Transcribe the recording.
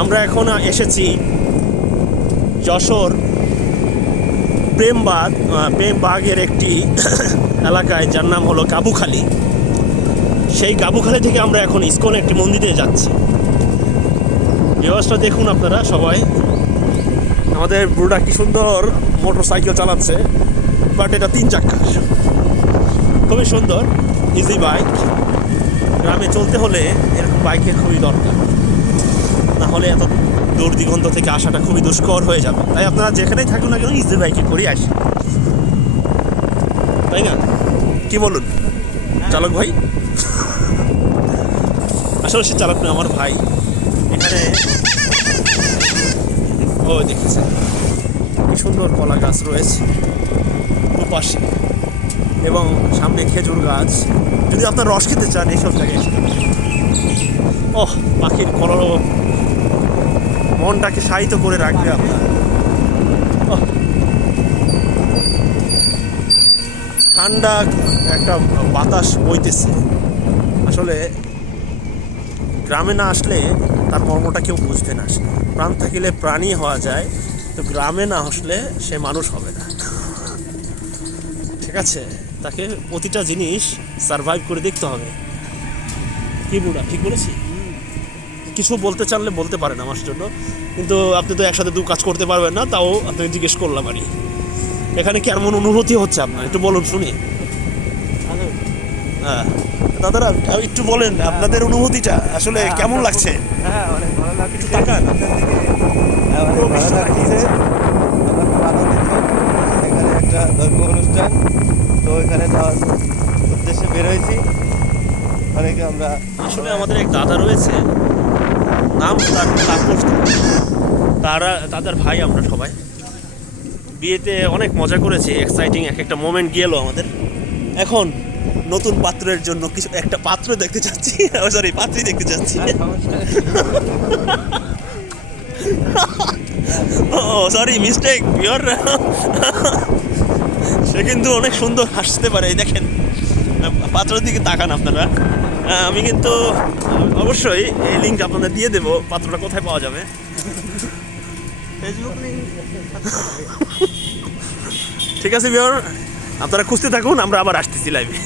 আমরা এখন এসেছি যশোর প্রেমবাগের একটি এলাকায়, যার নাম হলো কাবুখালী। সেই কাবুখালী থেকে আমরা এখন ইসকন একটি মন্দিরে যাচ্ছি। ব্যবস্থা দেখুন আপনারা সবাই। আমাদের বুড়া কি সুন্দর মোটর সাইকেল চালাচ্ছে, বাট এটা 3 চাকার, খুবই সুন্দর ইজি বাইক। গ্রামে চলতে হলে এরকম বাইকের খুবই দরকার, না হলে এত দূর দিগন্ত থেকে আসাটা খুবই দুষ্কর হয়ে যাবে। তাই আপনারা যেখানেই থাকুন না কেন ইজি বাইকে করে আসি, তাই না? কি বলুন চালক ভাই? আসলে সে চালক না, আমার ভাই। এখানে ও দেখেছে কি সুন্দর কলা গাছ রয়েছে দুপাশে, এবং সামনে খেজুর গাছ। যদি আপনার রস খেতে চান এইসব জায়গায়, ওহ, পাখির কলরব মনটাকে শায়িত করে রাখবে আপনার। ঠান্ডা একটা বাতাস বইতেছে। আসলে গ্রামে না আসলে তার মর্মটা কেউ বুঝতে না। প্রাণ থাকিলে প্রাণী হওয়া যায়, তো গ্রামে না আসলে সে মানুষ হবে না। ঠিক আছে, তাকে প্রতিটা জিনিস সারভাইভ করে দেখতে হবে। কি বুড়া ঠিক বলেছি? কিছু বলতে চাইলে বলতে পারেন আমার জন্য, কিন্তু আপনি তো একসাথে 2 কাজ করতে পারবেন না। তাও আপনাকে জিজ্ঞেস করলাম আর কি, এখানে কেমন অনুভূতি হচ্ছে আপনার একটু বলুন শুনি। হ্যাঁ দাদারা একটু বলেন আপনাদের অনুভূতিটা আসলে কেমন লাগছে। হ্যাঁ, অনেক ভালো লাগছে। একটু তাকান। হ্যাঁ, অনেক ভালো লাগছে। আমরা খুব আনন্দিত। এখানে একটা ধর্মীয় অনুষ্ঠান, তো এখানে যাওয়ার উদ্দেশ্যে বের হয়েছি। অনেকে আমরা আসলে আমাদের এক দাদা রয়েছে, নাম তাপস। তাদের ভাই আমরা সবাই বিয়েতে অনেক মজা করেছি, এক্সাইটিং এক একটা মোমেন্ট গেল আমাদের। এখন নতুন পাত্রের জন্য কিছু একটা পাত্র দেখতে চাচ্ছি, সরি পাত্রী দেখতে চাচ্ছি। ও সরি, মিস্টেক পিওর। সে কিন্তু অনেক সুন্দর হাসতে পারে, এই দেখেন পাত্রের দিকে তাকান আপনারা। আমি কিন্তু অবশ্যই এই লিঙ্ক আপনাদের দিয়ে দেবো, পাত্রটা কোথায় পাওয়া যাবে। Facebook link. ঠিক আছে পিওর, আপনারা খুঁজতে থাকুন, আমরা আবার আসতেছি লাইভে।